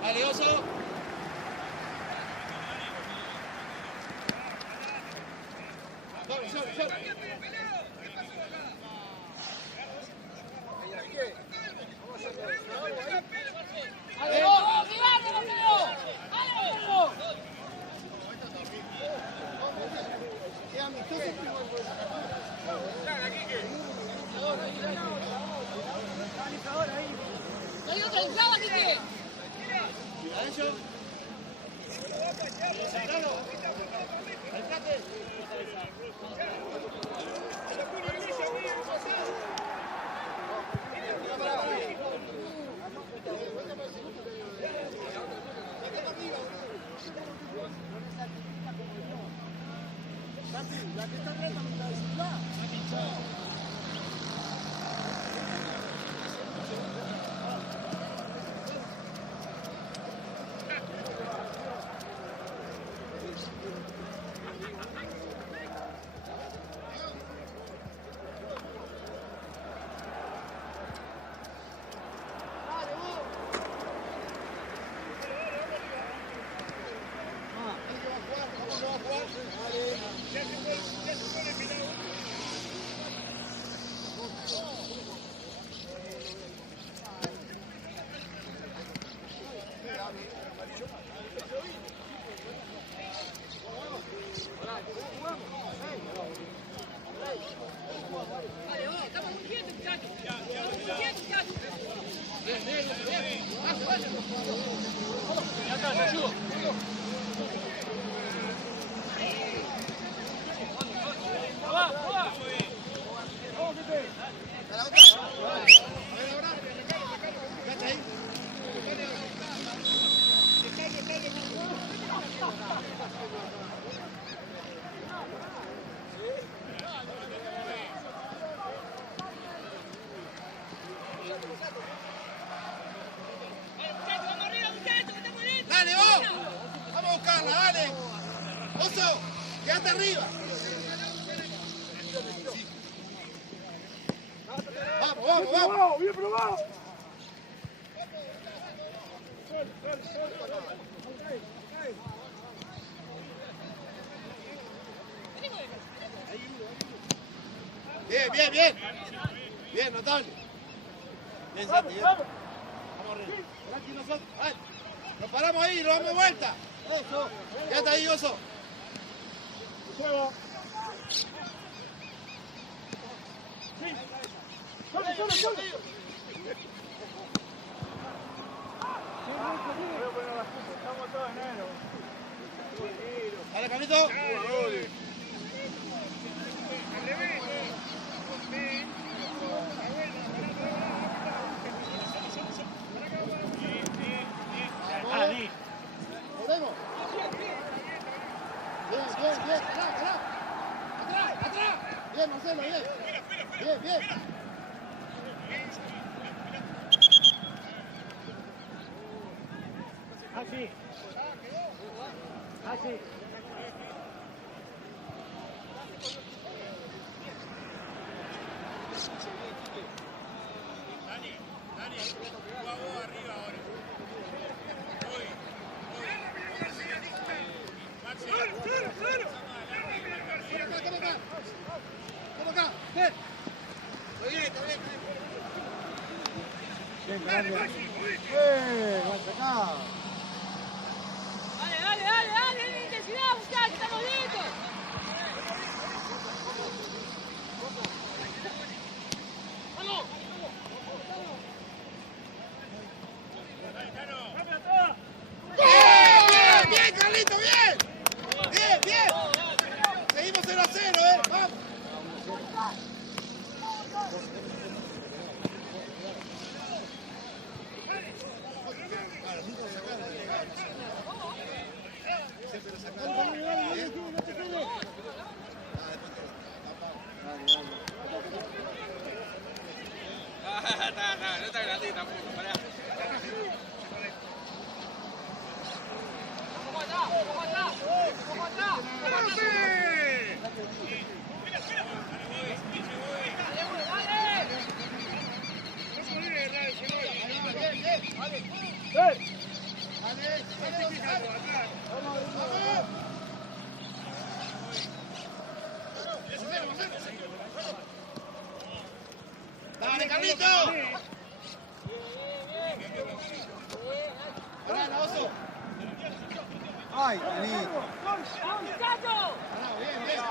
Dale, Oso. Vamos, sol. Dale, vos. Vamos a buscarla, dale. Oso, quédate arriba. Vamos. Bien probado. Bien. Bien, notable. Bien, Santi, bien. Vamos arriba. Aquí nosotros. Vale. Nos paramos ahí y nos damos vuelta. Eso. Quédate ahí, Oso. Juego. Sí. Solo. Estamos todos negros. Dale, Carlito. Volvemos. Bien. Atrás. Bien, Marcelo, bien. Así. Dani, juega vos arriba ahora. Vamos acá. Bien. Está bien. Bien, grande. Aguanta acá. Dale, intensidad, muchachos, estamos listos. ¡Vamos! Bien, Carlito, bien. Seguimos 0-0, vamos. ¡Dale, Carlito! ¡Pará, Oso! ¡Ay, vení! ¡Muchacho! ¡Pará, bien, bien!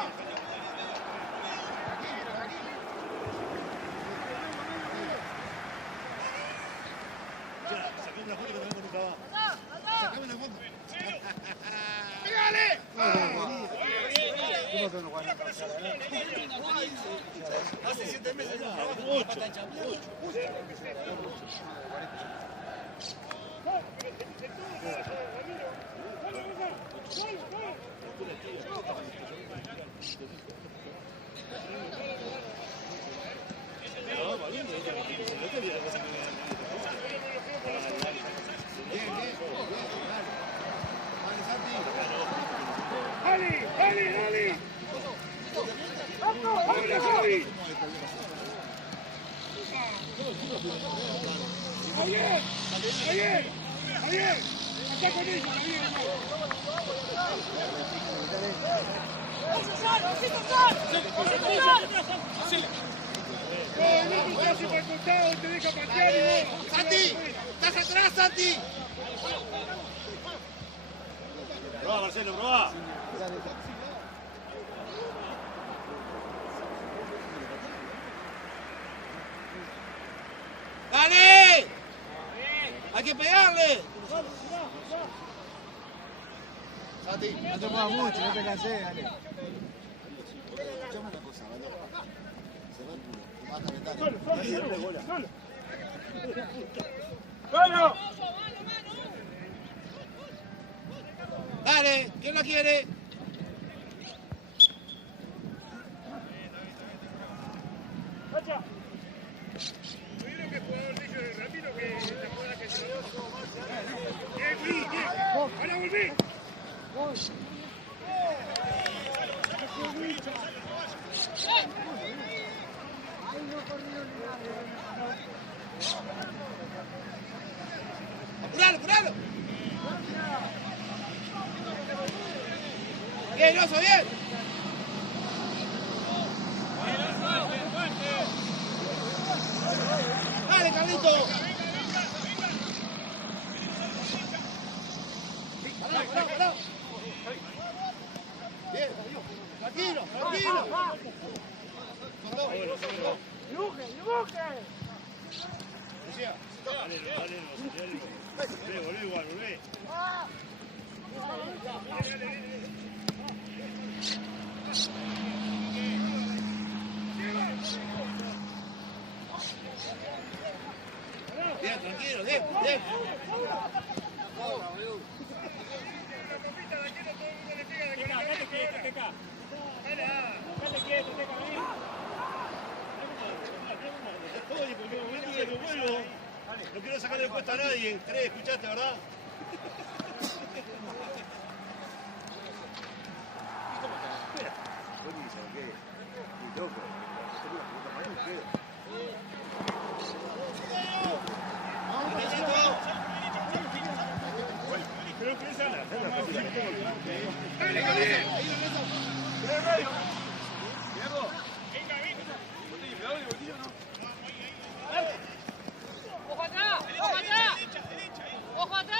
Sacame una foto que no nunca va. ¡Sacame una foto! ¡Pégale! ¿Cómo que no juegan? Hace 7 meses ya. 8. ¡Dale, dale, dale! ¡Dale, Javi! ¡Javier! ¡Javier! ¡Javier! ¡Acá con ella, Javier! No te hace para el costado, te deja patear y vos. ¡Santi! ¡Estás atrás, Santi! Probá, Marcelo, probá. ¡Dale! ¡Hay que pegarle! Santi, No te muevas mucho, no te cansé, dale. escuchame una cosa, ¿vale? Se va el culo, te va a calentar. ¡Solo! Dale, ¿quién la quiere? ¡Hacha! ¿Vieron que el jugador dijo de Ramiro que la jugada que se lo dio? ¡Bien, bien! ¡Ahora volví! ¡Apuralo, apuralo! ¡Bien, Oso, bien! ¡Dale, Carlito! ¡Pará, pará, pará! ¡Bien! ¡Tranquilo, tranquilo! ¡Dibuje, dibuje! Lucía, Dale, volvé igual, volvé. bien, tranquilo, bien, bien. Oye, porque en el momento que lo vuelvo, no quiero sacarle puesto a nadie. Tres, ¿escuchaste, verdad? Creo que esa es ¡Ojo atrás! ¡Ojo atrás! ¡Ojo atrás!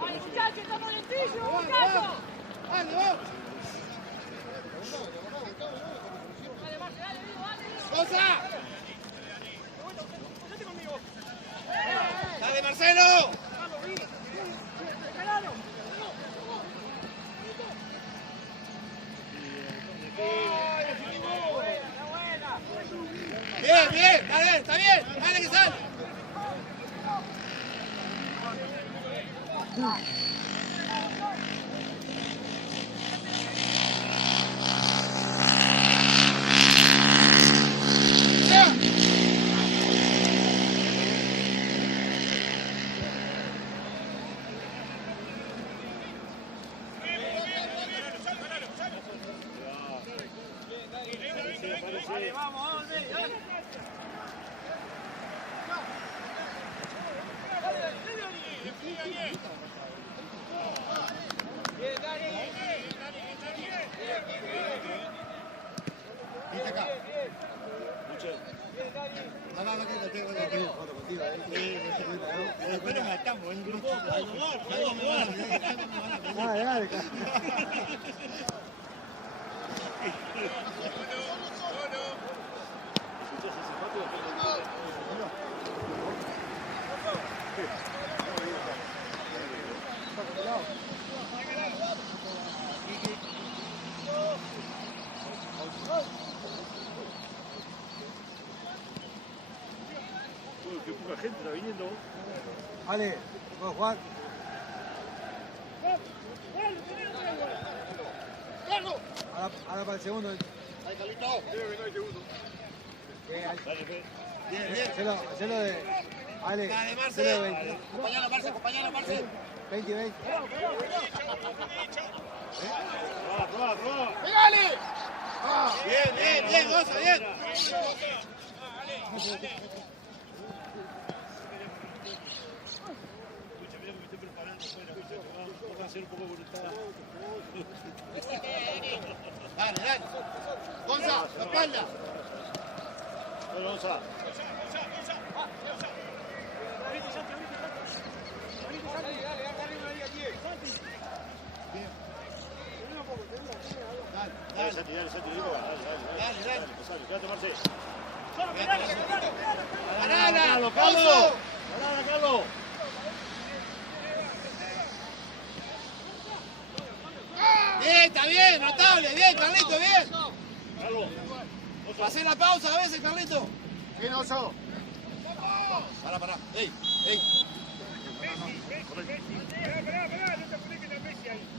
¡Ay, muchachos, estamos en el piso, muchachos! ¡Dale, vamos! Dale, Marce, dale, Diego, dale, Diego. ¡Cosa! ¡Dale, Marcelo! Bien, bien, dale, está bien, dale que sale. Vale, vamos, Viste acá. Nada, que te tengo foto contigo. Espero me estamos en grupo. Dale. Qué poca gente está viniendo. Ale, ¿puedo jugar? Ahora para el segundo. Ahí, Carlito. Creo que no hay segundo. Bien. Hacelo de... Ale, Dale, Marce. hacelo de 20. Acompañalo, Marce. 20. Probá. ¡Pégale! Bien, Goza, bien. Mira que me estoy preparando afuera. Vamos a hacer un poco de voluntad. Dale. Gonza, la espalda. Bueno, Gonza. Dale, Santi, dale. Dale. Quédate, Marce. Ganala, Carlos. Bien, está bien, notable, bien, Carlito, bien. Carlos. Pasé la pausa a veces, Carlito. Bien, Oso. Pará. Ey. Pará, no te pones que está Messi ahí.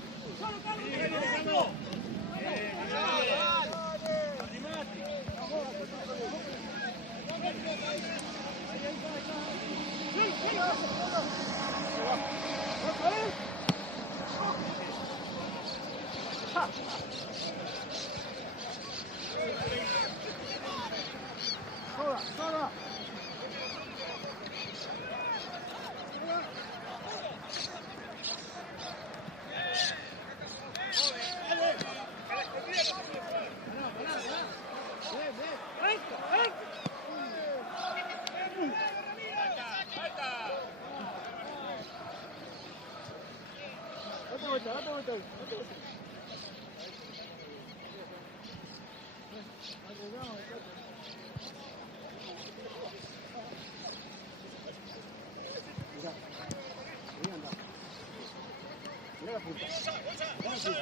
Sola.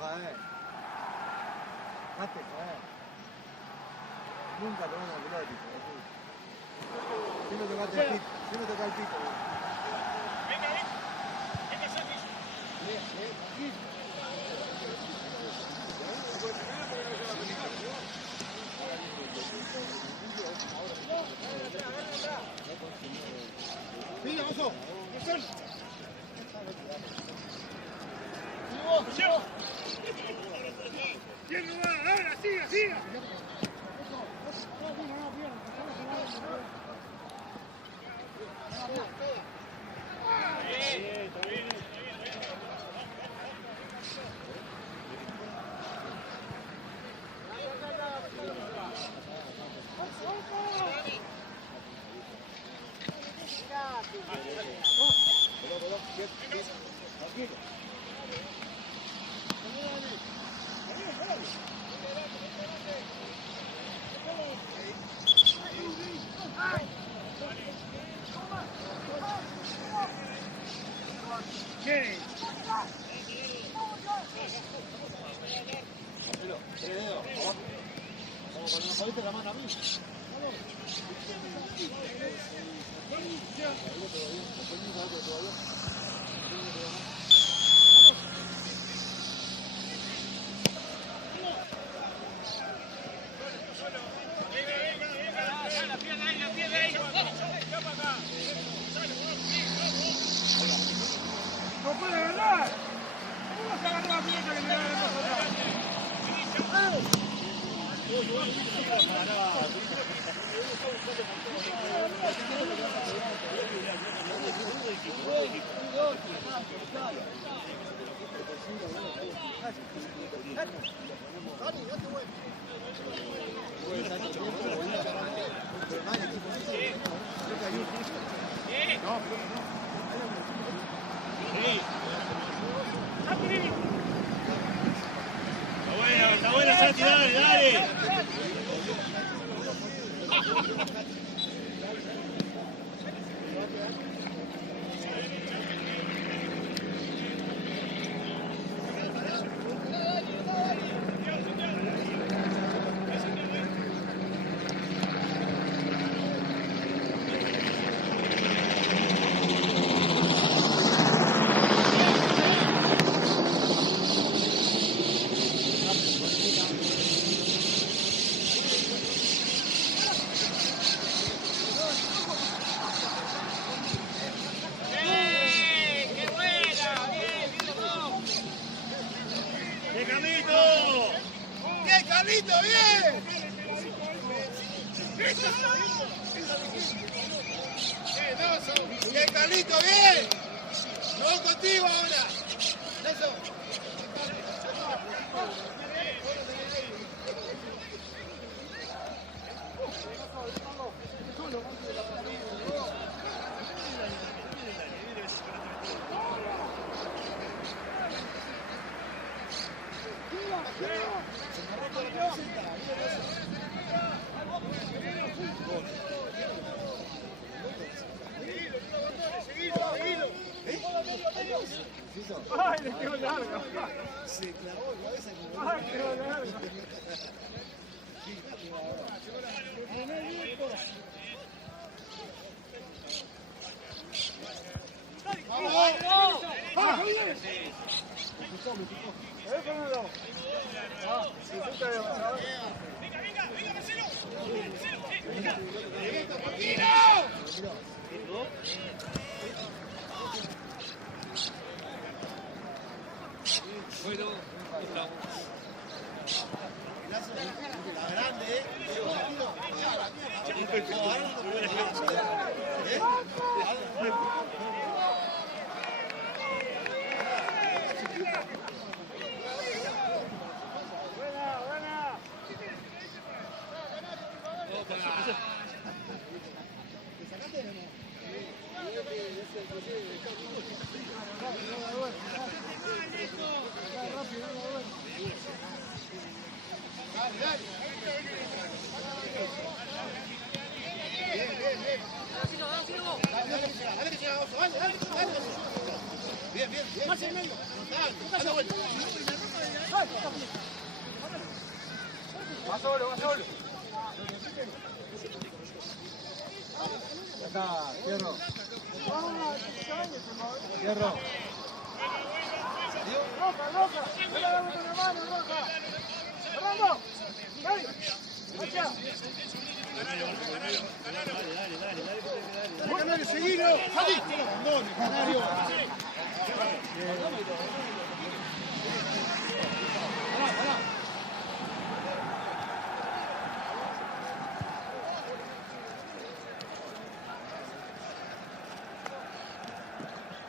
Joder. Nunca te van a pelota, si no tocaste el pito. Venga, Santi. Mira, Oso. Bien, no va, ahora, siga. Jodiste la mano a mí. ¡No puede ganar! ¿Cómo vas a agarrar la pelota que me da la cosa atrás? Está buena, Santi, dale, dale. ¡Bien, Carlito, bien! ¡Bien, Carlito, bien! ¡Vamos contigo ahora! ¡Eso! ¡Ay, le quedó larga! Se clavó la cabeza como... ¡Ay, le quedó larga! ¡Vamos! ¡Ah, Javier! Fernando! ¡Ah, disfruta de demasiado! Bueno, la grande, ¿eh? ¡Buena, buena! Bien, bien, bien. Más en medio. Dale vuelta. Va solo, va solo. Ya está, Fierro. Fierro. ¡Roja, Roja! ¡No la damos con la mano, Roja! ¡Fernando! ¡Dale! ¡Hacha! Dale, Canario, seguilo. ¡Salí! ¡Abandone, Canario! Pará, pará.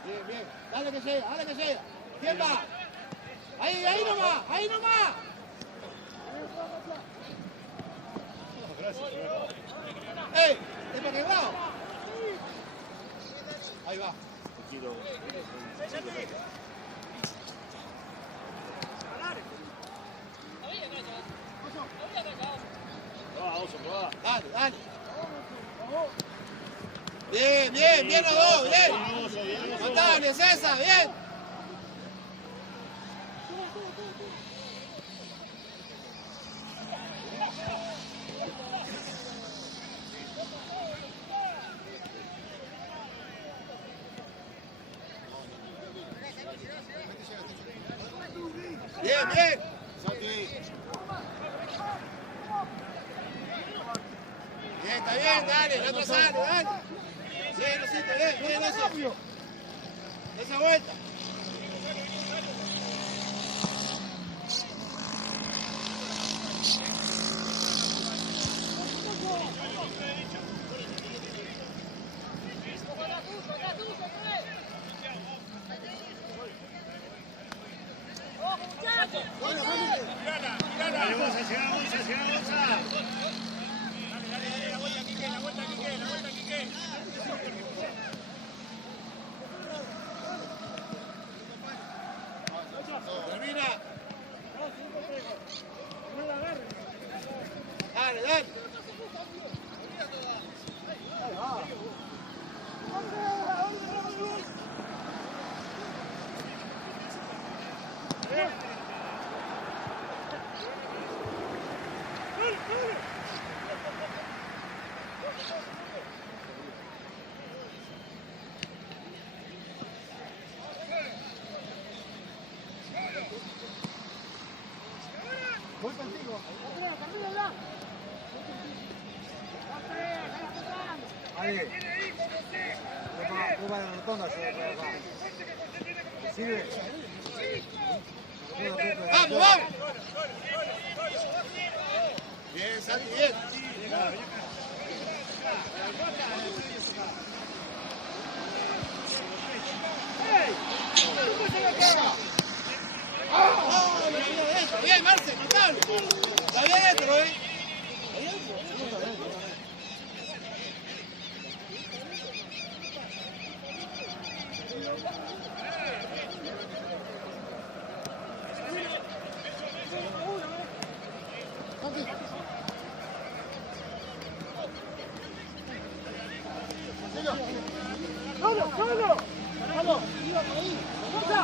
Bien, bien. Dale que sea, dale que sea. ¿Quién va? Ahí, ahí nomás, ahí nomás. ¡Ey! ¿Es para qué va? Ahí va. Dale, dale. Bien, bien, bien los dos, bien. Antonio, César, bien. dale, la otra sale, dale. Bien, Osito, bien, eso. Esa vuelta. Dale, Gonza, llega Gonza. Dale, la vuelta, Quique, la vuelta, Quique. Termina. Dale. Voy contigo. Camila, ya. Ahí. Vos vas a la rotonda, yo voy acá. ¿Sirve? ¡Vamos! Bien, Santi, bien. Bien, Marce, notable. Está bien dentro, ¡Solo! ¡Vamos! ¡Fuerza!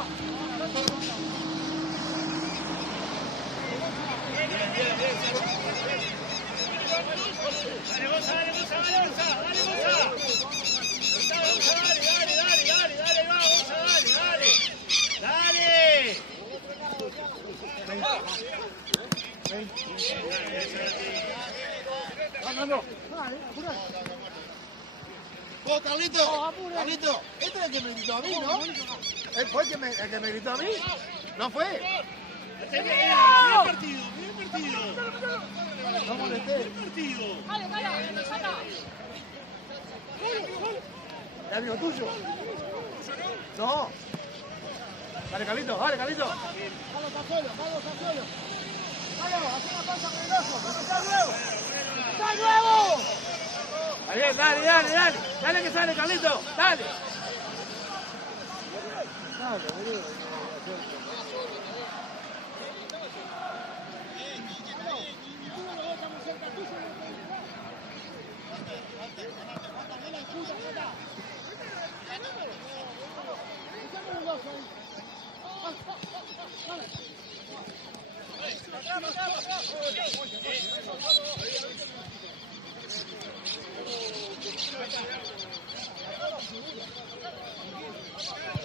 Dale, Gonza. Dale, ¡Vamos! Vale, apurate. Vos, Carlito, este es el que me gritó a mí, ¿no? ¿Él fue el que me gritó a mí? ¿No fue? bien partido. No molesté. Dale, saca. ¿Es amigo tuyo? No. Dale, Carlito. Vamos, Sassuolo. Vamos, haz una pausa con el ojo. ¡Está nuevo! Bien, dale. Dale que sale, Carlito. Dale.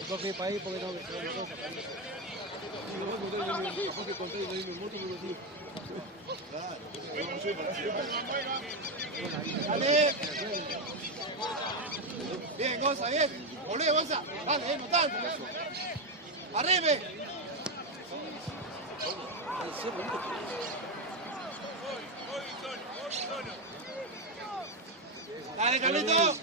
Tengo que ir para ahí porque tengo que hacer una cosa. Dale. Bien, Gonza, bien. Volvé, Gonza. Dale, no tanto. Arribe. Dale, Carlito.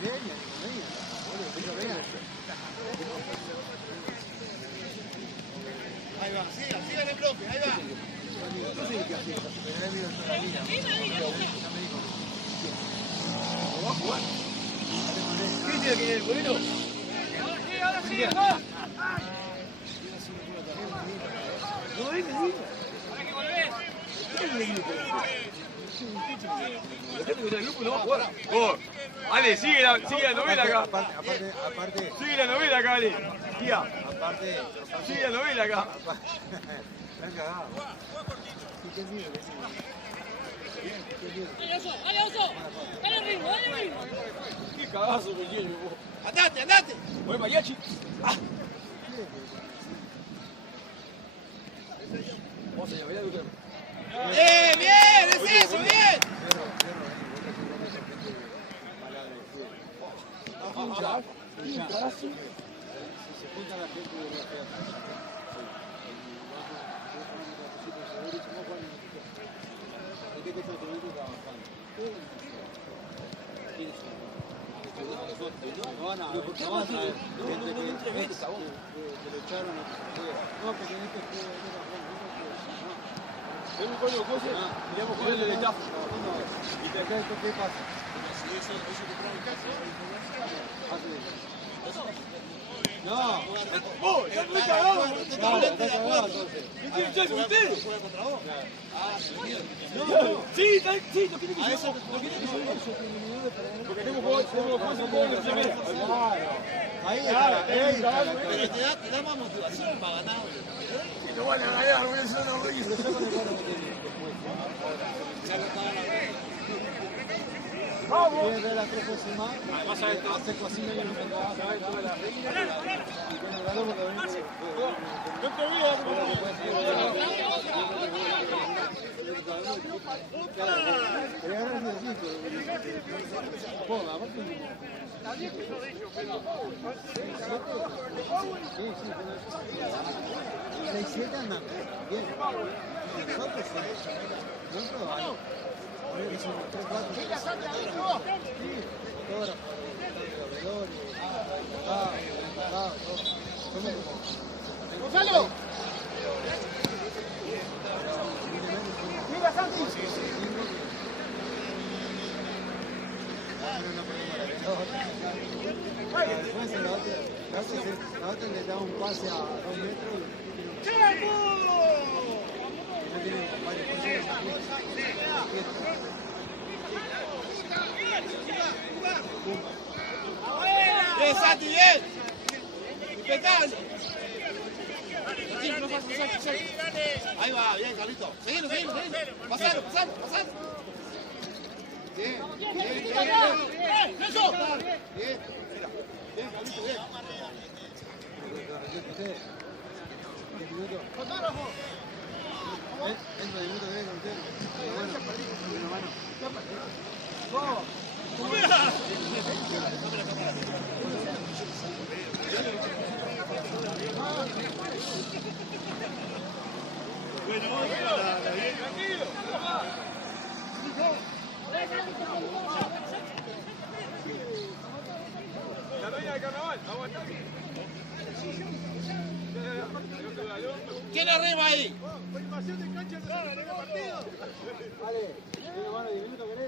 Venga, venga, venga, va, siga en el bloque, ahí va. No sé qué hace, pero he visto la línea. ¿Lo va a jugar? ¿Qué tiene que ir el bolero? Ahora sí, va. No, es que Ahora que volvés. el grupo no va a jugar. Ale, sigue la novela acá. Aparte, Sigue la novela acá, Ale. Tía, aparte, sigue la novela acá. están cagados. Sí, qué miedo, Dale, Oso, dale, Oso. Dale el ritmo, dale el ritmo. Qué cagazo que tiene, vos. Andate, andate. Oye, mariachi. Vamos allá, vaya, Lutero. Bien, es eso, bien. ¿Qué pasa? No, ¡Vos! ¡Ya no está cagado! Totalmente de acuerdo. ¿Qué tiene que hacer usted? Sí, no tiene que ser. Porque tenemos juegos en todos los semestres. ahí está, Pero te da más motivación para ganar. Si no van a ganar, voy a hacer una risa. ¿Quieres ver la tres próximas? Además, Hace cocina y no me va a saber todas las reglas. Y bueno, dale porque venimos andan bien. Nosotros sí. ¡Gonzalo! ¡Mira, Santi! Después la otra le da un pase a 2 metros y no tiene varios posiciones. Bien, Santi, bien. Impecable. Ahí va, bien, Carlito. Seguilo. Pasalo. Bien. Eso. Bien, Carlito, bien. La reina del carnaval, aguantá. ¿Quién arriba ahí?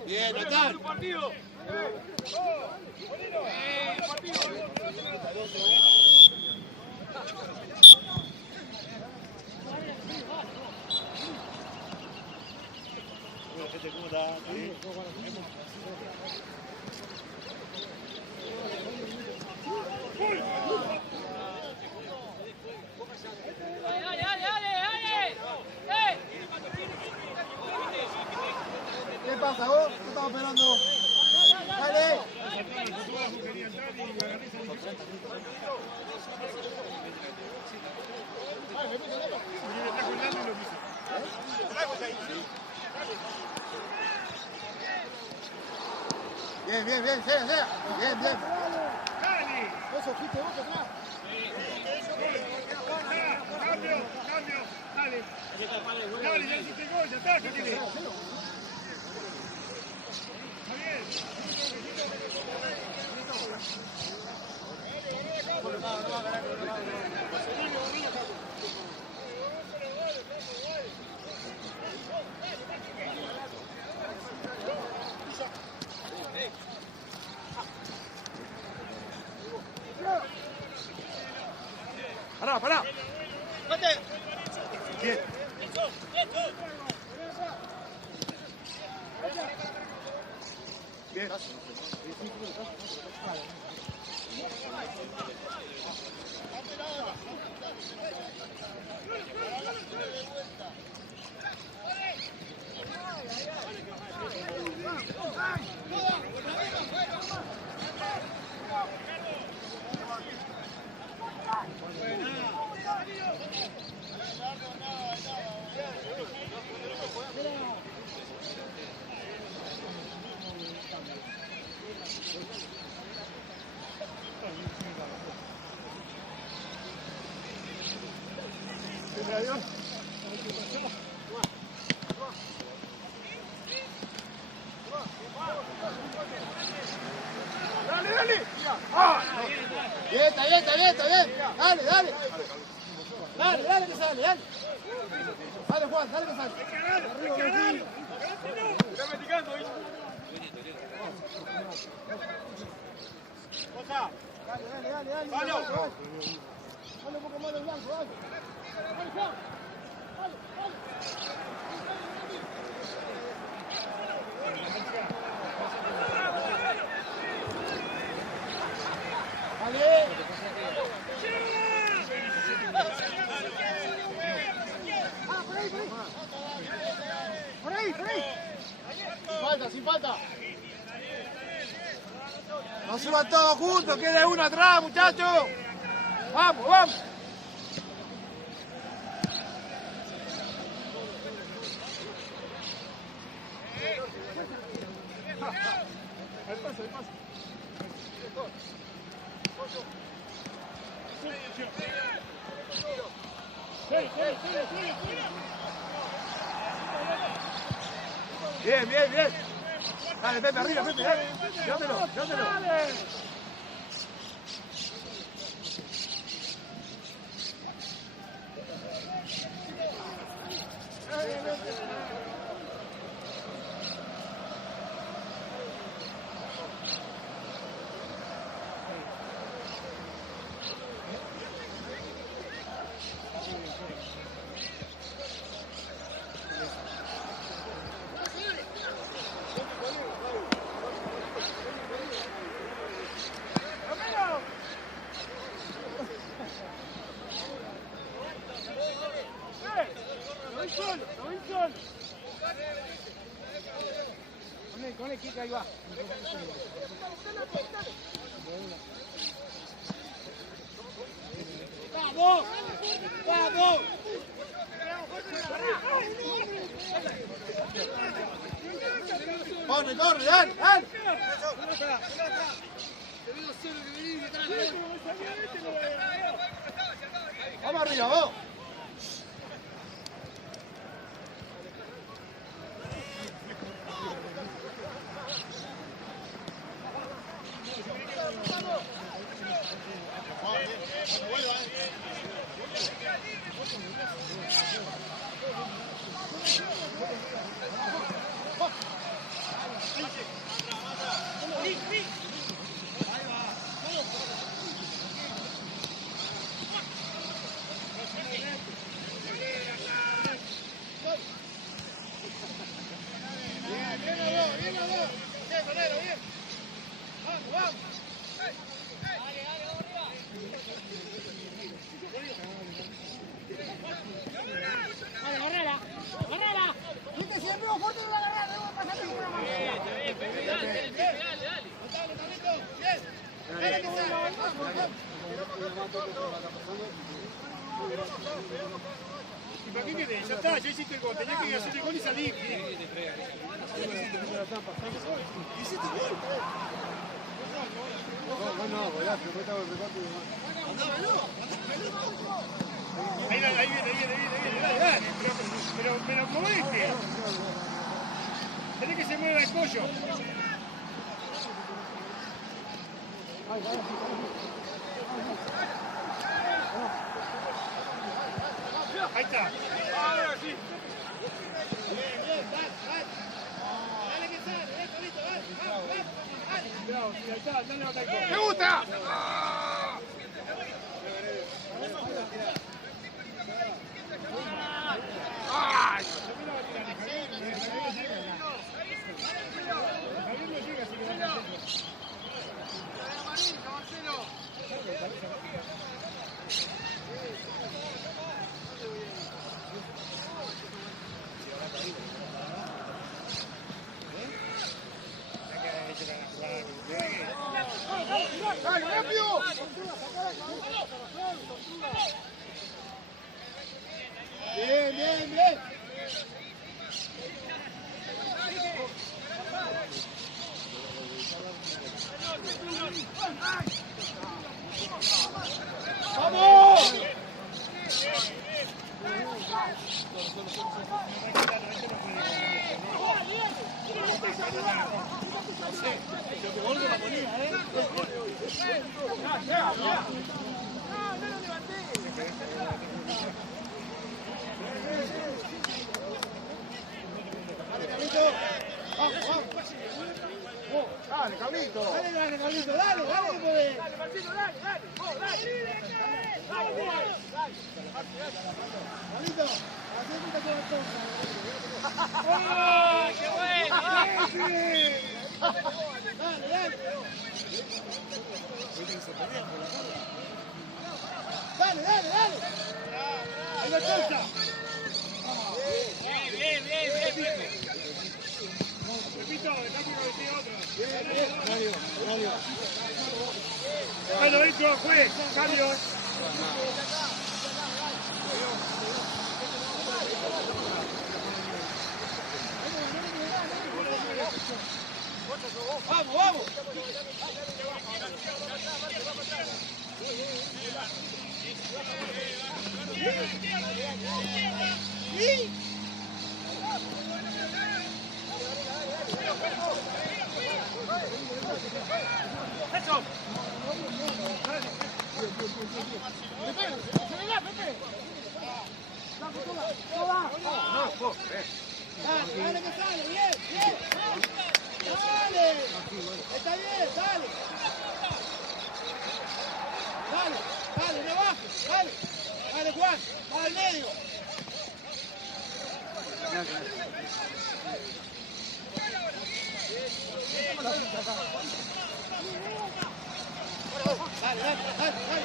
Bien, Natal. Partido. ¿Qué pasa vos? ¿Qué estamos esperando? ¡Dale! Bien, sea. Bien. Eso, fuiste vos atrás. Cambio, dale. Dale, ya hiciste gol, ya está, ¿qué tiene? Pará, pará. Bien. Bien. Dale, dale. Bien, está bien, está bien, está bien. Dale, dale. Dale, dale que sale, dale. Dale, Juan, dale que sale. Está meticando, ¿eh? Dale, dale, dale, dale. Palo. Dale un poco más del blanco, dale. Dale, Juan. Dale, dale. Dale. Ah, por ahí, por ahí. Por ahí, por ahí. Sin falta, sin falta. No suban todos juntos, quede uno atrás, muchachos. Vamos, vamos. Bien, bien, bien. Dale, Pepe, arriba, Pepe, dale. Llévatelo, llévatelo. Con el kick ahí va. ¡Vamos! ¡Vamos! ¡Corre, corre, dale, dale! ¡Vamos arriba, vos! ¿Y para qué querés? Ya está, ya hiciste el gol. Tenías que hacer el gol y salir. ¿Hiciste el gol? Ahí viene, ahí viene, dale. Pero movete. Tenés que se mueva el pollo. Ahí está. Ahora sí. Bien, dale que sale, Polito, dale. Bravo, sí, ahí está, dale a ataque. ¡Me gusta! Bien, bien, bien. ¡Vamos! Dale, Carlito. Dale, Carlito, dale, que podés. Carlito, hacé cuenta que va todo. ¡Oh, qué bueno! Dale, dale. Dale, dale, dale. Ahí va Costa. Bien, bien, bien, bien, bien. Repito, dejamos que decir otro. Radio. Bueno, hecho, juez, cambio. Vamos, vamos. Sí. Dale, que sale, bien, bien. Dale. Está bien, dale. Dale, dale, no bajes, dale. Dale, Juan, va al medio. Dale, dale, dale, dale.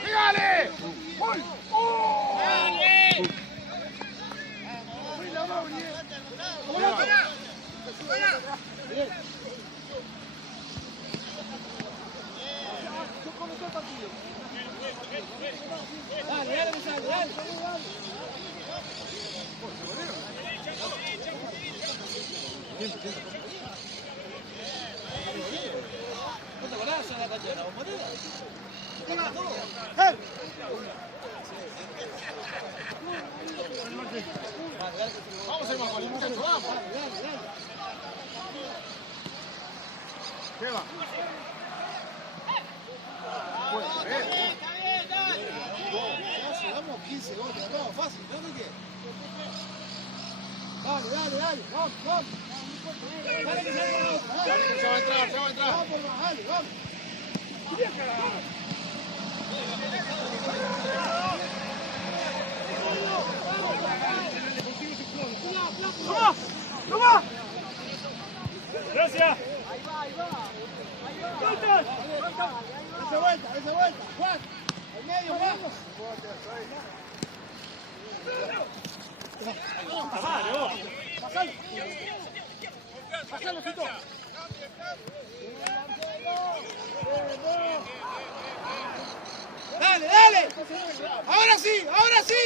¡Pégale! ¡Gol! ¡Oh! Dale, dale, que sale, dale. ¿Cuánto golazo en la cancha de la Bombonera? Vamos a ir más gol, muchachos, vamos. ¿Qué va? Damos 15 goles, no, fácil, ¿no? ¿Qué? Dale, dale, dale, vamos, vamos. Dale que sale la otra, dale. Se va a entrar. Vamos, dale, vamos. ¡Toma! Gracias. Esa vuelta, Juan. Al medio, vamos. Pasalo, Fito. Dale, dale. Ahora sí, ahora sí.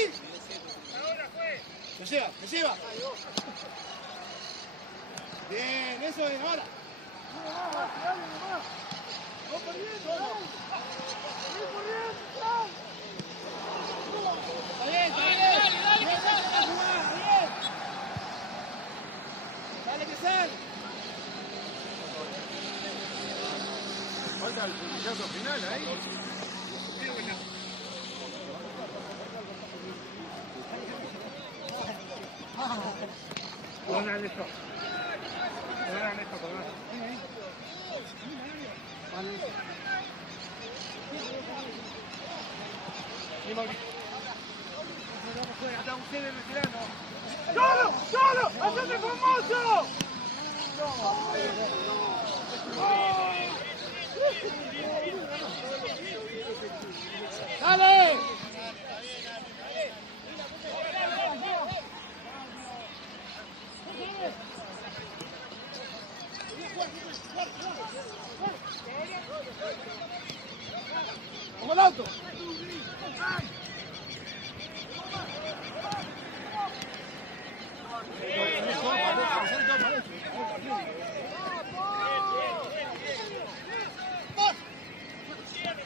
Que lleva. Bien, eso es, ahora. Está bien, está bien. Dale, que sale. Bien. Dale que sale. Falta el pinchazo final ahí. Perdón, esto, perdón. Ni Mauricio. Hasta ustedes retirando. ¡Solo! ¡Solo! ¡Hacete famoso! ¡Dale! ¡Como el auto!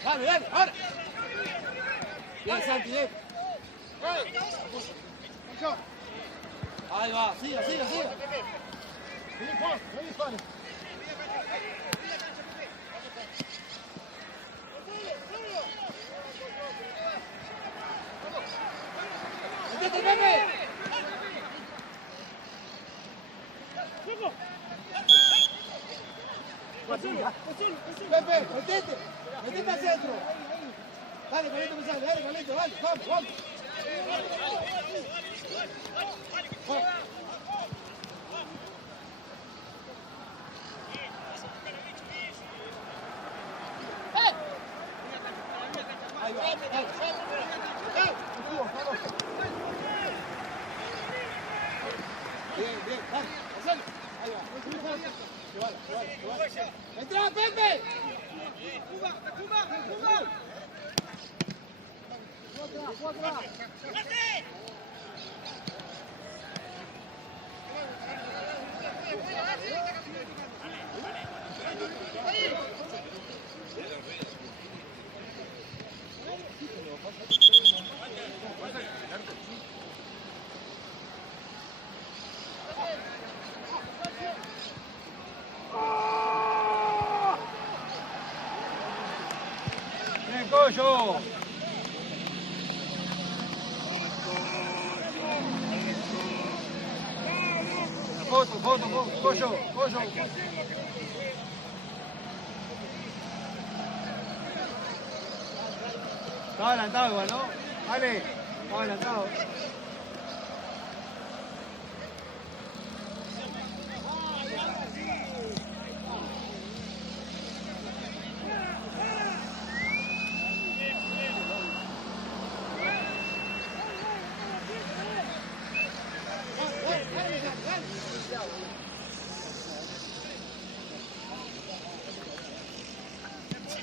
Dale, dale, ahora. Bien, Santi, bien. Ahí va, siga, siga, siga. Vení, Juan, vení, Juan. ¡Metete, Pepe! Pepe, metete. Metete al centro. Dale, Carlito, me sale. Dale, Carlito, dale. Vamos, vamos. Ahí va, dale. Bien, bien, dale, hacelo. Ahí va. Llévala. ¡Entra, Pepe! ¡Cuatro! ¡Bien, Coyo! Foto, Coyo. Estaba adelantado igual, ¿no? Vale, estaba adelantado.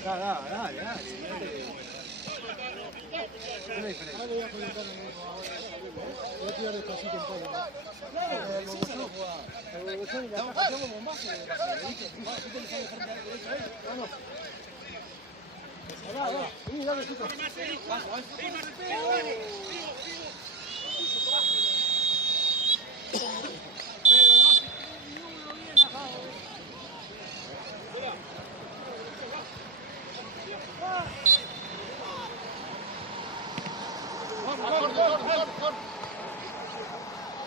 Dale. Voy a colocar en el voy a tirar despacito en palo. Dale, chicos.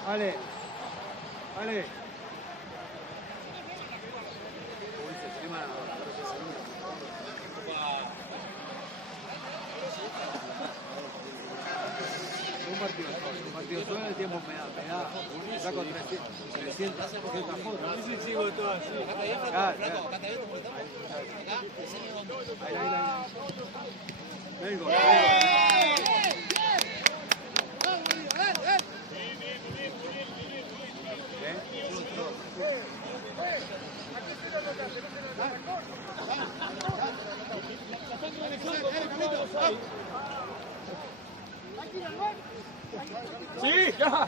Ale. Un partido solo el tiempo me da, saco 300 fotos. Sí, todo así. Claro. Ahí. Vengo. Sí, ya.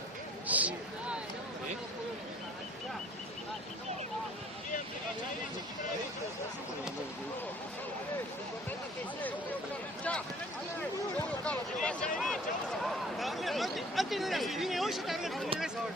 Antes no era así, vine hoy y yo te agarré la primera vez ahora.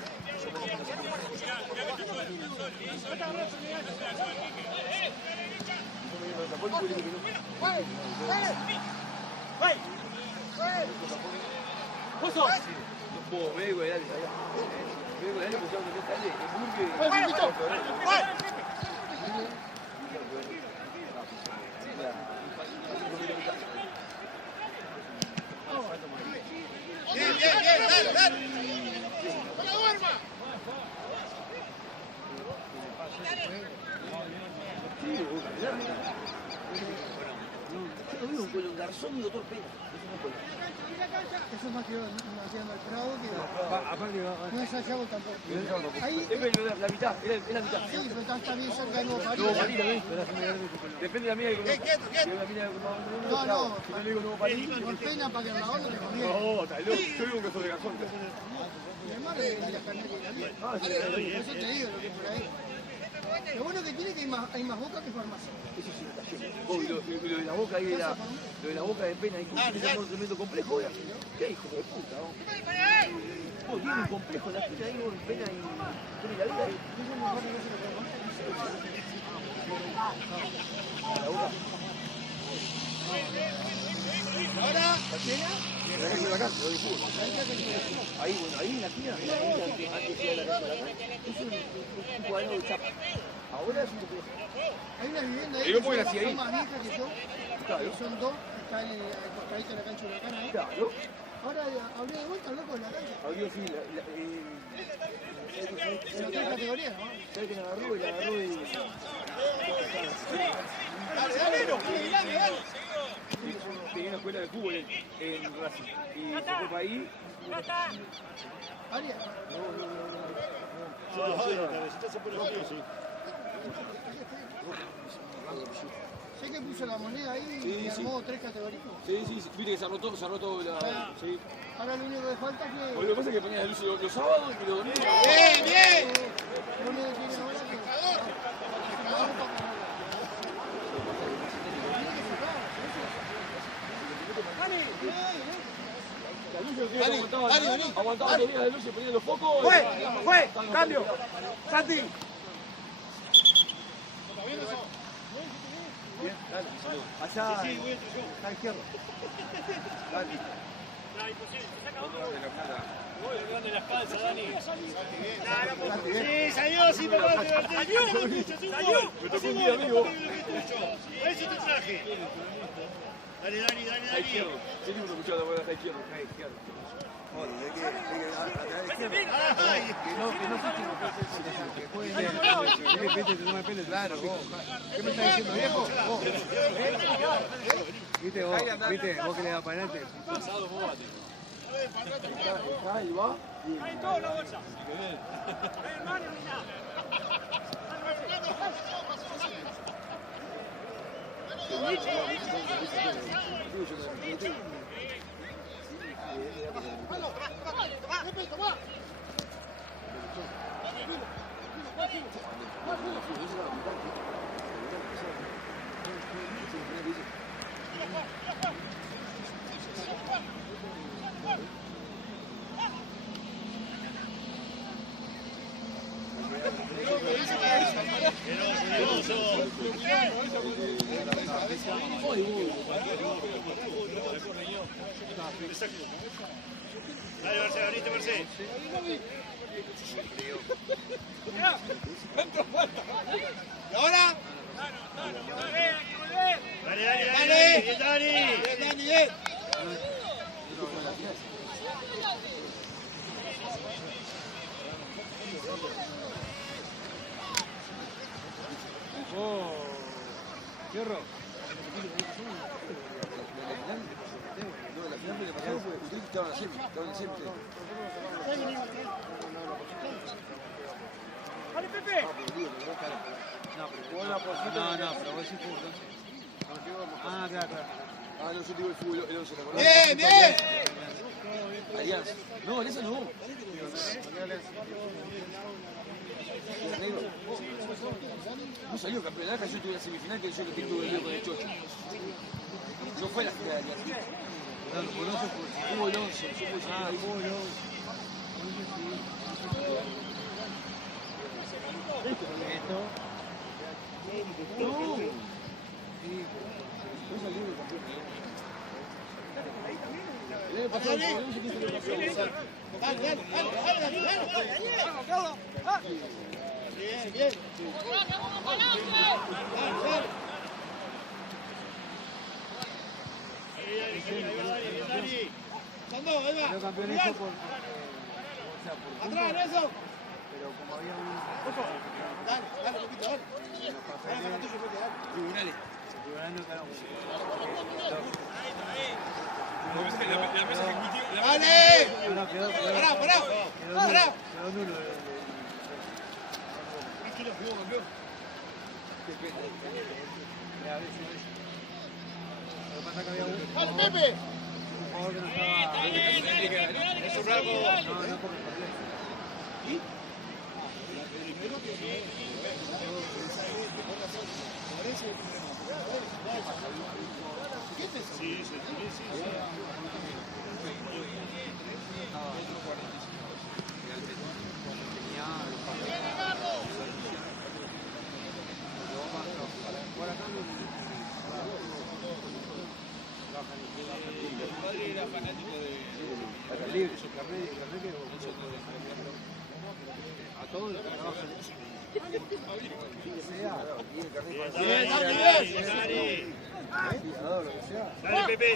Yo lo vivo con el garzón y doctor Pena. Eso es más que Matías Malprado, que Aparte, no es Sayago tampoco. Ahí, la mitad, es la mitad. sí, pero está bien cerca de Nuevo París. Nuevo París también. Depende de la mía. Quieto, quieto. No, Si no le digo Nuevo París. por Pena para que el lavado te conviene. No, está loco. Yo vivo que soy de garzón. Mi hermano le da la carneta también. Por eso te digo lo que es por ahí. Lo bueno que tiene es que hay más boca que farmacia. Eso sí, está lleno. Oh, y lo de la boca ahí de la... Lo de la boca de Pena, ahí con un tremendo complejo. ¿Qué hijo de puta? Vos tiene un complejo en la esquina ahí, vos Pena y la vida ahí. La boca. Ahora. Ahí, bueno, ahí en la esquina, antes de la cancha de acá, es un cuadrado de chapa. Ahora es un complejo. Hay una vivienda ahí Y que no pueden hacia ahí. son más viejas que yo. Claro. Son dos, que están en el costadito de la cancha Huracán ahí. Claro. Ahora abrió de vuelta, loco, en la cancha. Abrió sí, En las tres categorías, ¿no? ¿sabes quién agarró? Y la agarró y... Tenía una escuela de fútbol en Racing. Y se fue para ahí. Arias. Sé que puso la moneda ahí y armó tres categorías. Sí, viste que cerró todo la... Sí. Ahora lo único que falta es que... Lo que pasa es que ponía el uso los sábados y los domingos. Bien, bien. Lo único que tiene ahora es que... Aguantaba los días de luz y ponía los focos. ¡Fue! ¡Cambio! ¡Santi! Bien, dale, allá, a la izquierda. Dale. Sí, salió, sí, papá. Salió. Me tocó un día, amigo. Eso te traje. Dale, Dani. A izquierda. Seguimos escuchando, voy a dejar izquierda. Claro, vos. ¿Qué me estás diciendo, viejo? Vos. ¿Viste vos que le das para adelante? Ahí va. Ahí todo la bolsa. Hermano, mira. Dale, Marcelo, abriste, Marcelo. ¿Y ahora? Dale. Bien, Dani, bien. Fierro. Dale, Pepe. No, pero vos sí fútbol. Ah, claro. Ah, no, yo digo el fútbol, el 11, ¿te acordás? Bien. Alianza. No, Alianza no. No salió campeón de Alaca, yo tuve la semifinal que yo que tuve el dedo con el Chocho. No fue la final de Alianza. Claro, por 11 hubo el 11. Ah, hubo el 11. Esto. No. Sí, no salió campeón. El año pasado, Dale. Bien. Dani. Sandó, ahí va. salió campeón eso por... Atrás, Nelson. Pero como había un... Dale, Pepito, dale. Dale, para tuyo, Pepe, dale. mesa ejecutiva. ¡Dale! ¡Pará! Tranquilo, jugó campeón. ¡Dale, Pepe! Es un rango. A todos los que trabajan Dale, Pepe.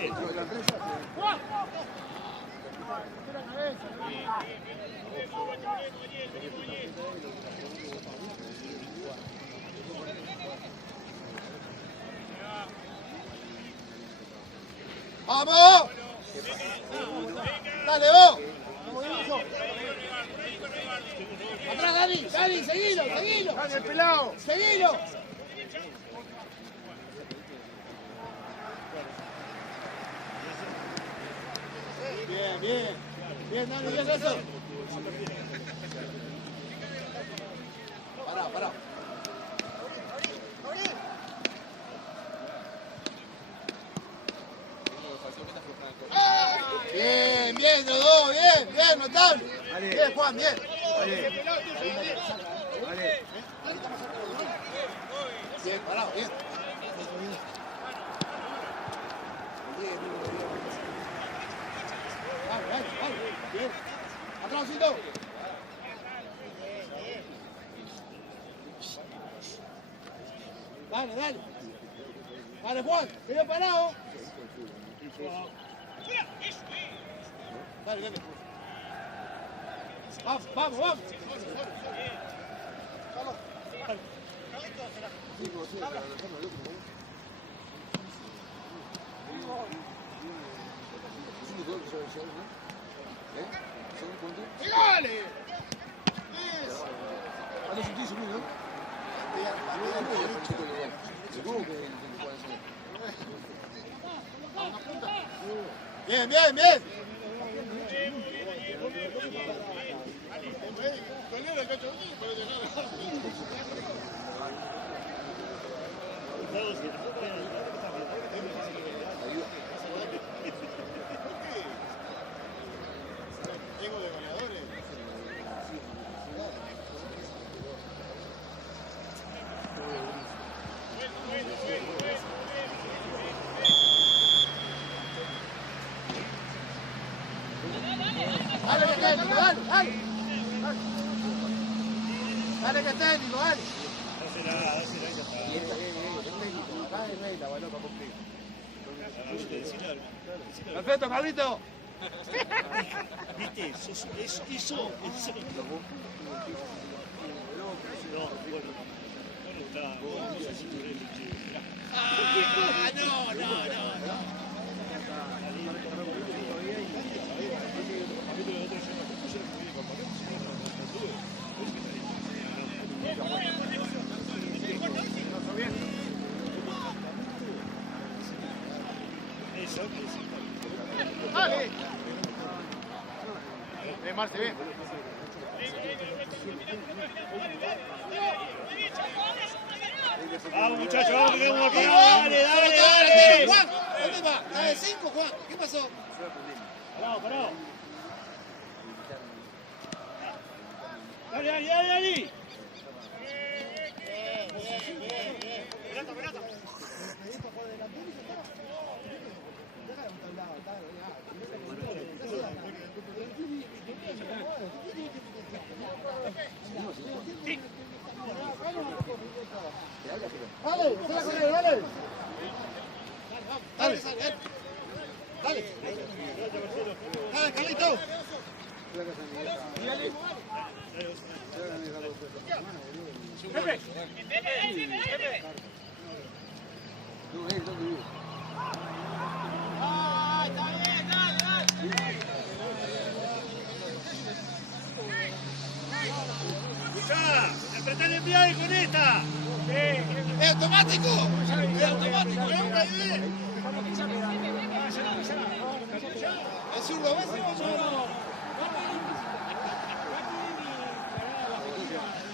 ¡Vamos! ¡Dale, vos! ¡Atrás, Dani! ¡Seguilo! ¡Dale, el pelado! ¡Seguilo! Bien, Dani, bien eso. Pará. Bien, los dos, bien, notable. Bien, Juan, bien. Bien, parado, bien. Dale, bien. Atrásito. Dale, Juan, bien parado. Dale. Vamos. ¡Dale! Bien. Dale que técnico, dale. Perfecto, Carlito. ¿Viste? Eso. No, bueno. No sé si por eso, che. No. ¡Dale! Marce, bien. Vamos, muchachos, vamos, que quedamos aquí. Dale. Juan, ¿dónde va? ¿Está de 5, Juan? ¿Qué pasó? Pará. Dale. Pelota. Dale, Carlito. Pepe. Está bien, dale. automático. Es automático. ¿Es zurdo, ves?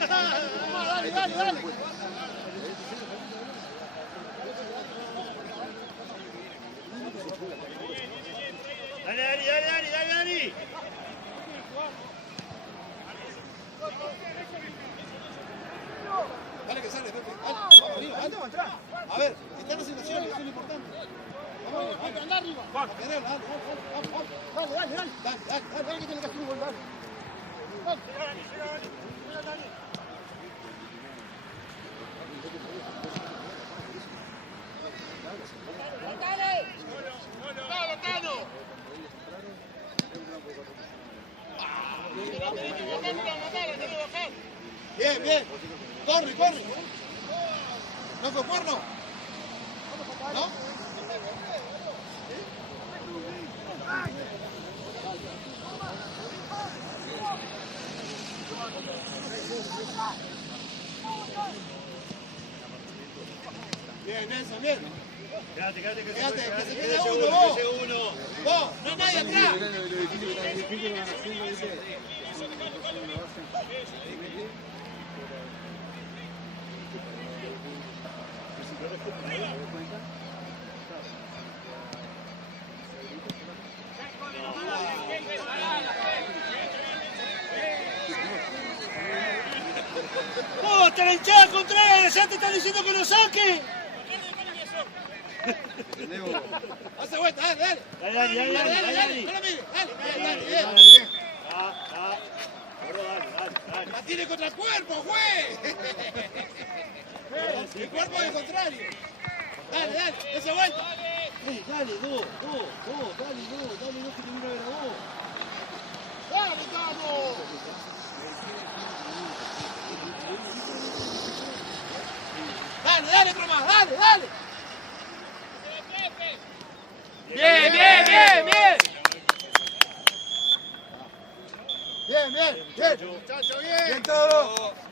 Dale, dale, dale. Dale, Dani, dale, Dani, dale, Dani. Dale que sale, Pepe. Dale, vamos arriba, dale. A ver, están las situaciones, eso es lo importante. Vamos, vamos, anda arriba. Dale, dale, dale, dale, dale, que tiene que hacer un gol, dale. Bien, bien. Corre, corre. ¿No fue cuerno? ¿No? Bien, Nelson, bien. Quédate, quédate, que Quédate, que se quede quede uno, vos. quede uno. Vos, no hay nadie atrás. ¡Oh, te la hinchada contra él! ¡Ya te están diciendo que lo saque! Hace vuelta, dale, dale. Dale, dale, dale, Dale, dale, dale, dale. dale. No lo mires, dale, dale, bien. Dale. La tiene contra el cuerpo, güey. El cuerpo es el contrario. Dale, dale, esa vuelta. Dale, dos, que te vino a ver a vos. Dale, vamos. Dale, dale, otro más, dale, dale. Bien, bien, bien, bien. Bien, bien, bien. Chacho, bien. Bien todo.